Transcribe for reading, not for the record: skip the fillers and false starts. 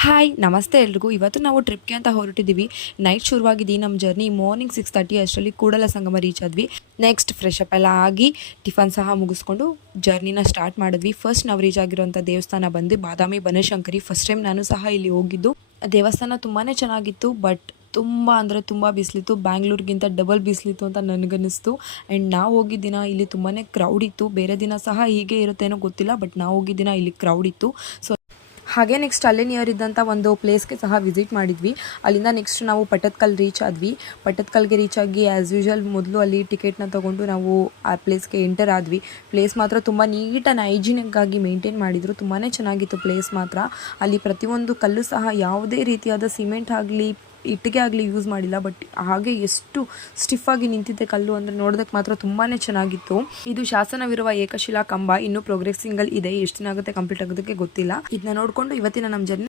Hi ನಮಸ್ತೆ ಎಲ್ರಿಗೂ. ಇವತ್ತು ನಾವು ಟ್ರಿಪ್ಗೆ ಅಂತ ಹೊರಟಿದ್ದೀವಿ. ನೈಟ್ ಶುರುವಾಗಿದ್ದು ನಮ್ಮ ಜರ್ನಿ ಮಾರ್ನಿಂಗ್ 6:30 ಅಷ್ಟರಲ್ಲಿ ಕೂಡಲ ಸಂಗಮ ರೀಚ್ ಆದ್ವಿ. ನೆಕ್ಸ್ಟ್ ಫ್ರೆಶ್ ಅಪ್ ಎಲ್ಲ ಆಗಿ ಟಿಫನ್ ಸಹ ಮುಗಿಸ್ಕೊಂಡು ಜರ್ನಿನ ಸ್ಟಾರ್ಟ್ ಮಾಡಿದ್ವಿ. ಫಸ್ಟ್ ನಾವು ರೀಚ್ ಆಗಿರೋಂಥ ದೇವಸ್ಥಾನ ಬಂದು ಬಾದಾಮಿ ಬನಶಂಕರಿ. ಫಸ್ಟ್ ಟೈಮ್ ನಾನು ಸಹ ಇಲ್ಲಿ ಹೋಗಿದ್ದು. ದೇವಸ್ಥಾನ ತುಂಬಾ ಚೆನ್ನಾಗಿತ್ತು, ಬಟ್ ತುಂಬ ಅಂದರೆ ತುಂಬ ಬಿಸಿಲಿತ್ತು. ಬ್ಯಾಂಗ್ಳೂರ್ಗಿಂತ ಡಬಲ್ ಬಿಸಿಲಿತ್ತು ಅಂತ ನನಗನ್ನಿಸ್ತು. ಆ್ಯಂಡ್ ನಾವು ಹೋಗಿದ್ದ ದಿನ ಇಲ್ಲಿ ತುಂಬಾ ಕ್ರೌಡ್ ಇತ್ತು. ಬೇರೆ ದಿನ ಸಹ ಹೀಗೆ ಇರುತ್ತೇನೋ ಗೊತ್ತಿಲ್ಲ, ಬಟ್ ನಾವು ಹೋಗಿದ್ದ ದಿನ ಇಲ್ಲಿ ಕ್ರೌಡ್ ಇತ್ತು. ಸೊ ಹಾಗೆ ನೆಕ್ಸ್ಟ್ ಅಲ್ಲೇ ನಿಯರ್ ಇದ್ದಂಥ ಒಂದು ಪ್ಲೇಸ್ಗೆ ಸಹ ವಿಸಿಟ್ ಮಾಡಿದ್ವಿ. ಅಲ್ಲಿಂದ ನೆಕ್ಸ್ಟ್ ನಾವು ಪಟ್ಟದಕಲ್ಲು ರೀಚ್ ಆದ್ವಿ. ಪಟ್ಟದಕಲ್ಗೆ ರೀಚ್ ಆಗಿ ಆ್ಯಸ್ ಯೂಶುವಲ್ ಮೊದಲು ಅಲ್ಲಿ ಟಿಕೆಟ್ನ ತೊಗೊಂಡು ನಾವು ಆ ಪ್ಲೇಸ್ಗೆ ಎಂಟರ್ ಆದ್ವಿ. ಪ್ಲೇಸ್ ಮಾತ್ರ ತುಂಬ ನೀಟ್ ಆ್ಯಂಡ್ ಹೈಜಿನಿಕ್ ಆಗಿ ಮೇಂಟೈನ್ ಮಾಡಿದರು. ತುಂಬಾ ಚೆನ್ನಾಗಿತ್ತು ಪ್ಲೇಸ್ ಮಾತ್ರ. ಅಲ್ಲಿ ಪ್ರತಿಯೊಂದು ಕಲ್ಲು ಸಹ ಯಾವುದೇ ರೀತಿಯಾದ ಸಿಮೆಂಟ್ ಆಗಲಿ ಇಟ್ಟಿಗೆ ಆಗಲಿ ಯೂಸ್ ಮಾಡಿಲ್ಲ, ಬಟ್ ಹಾಗೆ ಎಷ್ಟು ಸ್ಟಿಫಾಗಿ ನಿಂತಿದ್ದೆ ಕಲ್ಲು ಅಂದರೆ ನೋಡೋದಕ್ಕೆ ಮಾತ್ರ ತುಂಬಾ ಚೆನ್ನಾಗಿತ್ತು. ಇದು ಶಾಸನವಿರುವ ಏಕಶಿಲಾ ಕಂಬ. ಇನ್ನೂ ಪ್ರೋಗ್ರೆಸಿಂಗಲ್ಲಿ ಇದೆ. ಎಷ್ಟು ದಿನ ಆಗುತ್ತೆ ಕಂಪ್ಲೀಟ್ ಆಗೋದಕ್ಕೆ ಗೊತ್ತಿಲ್ಲ. ಇದನ್ನ ನೋಡಿಕೊಂಡು ಇವತ್ತಿನ ನಮ್ಮ ಜರ್ನಿ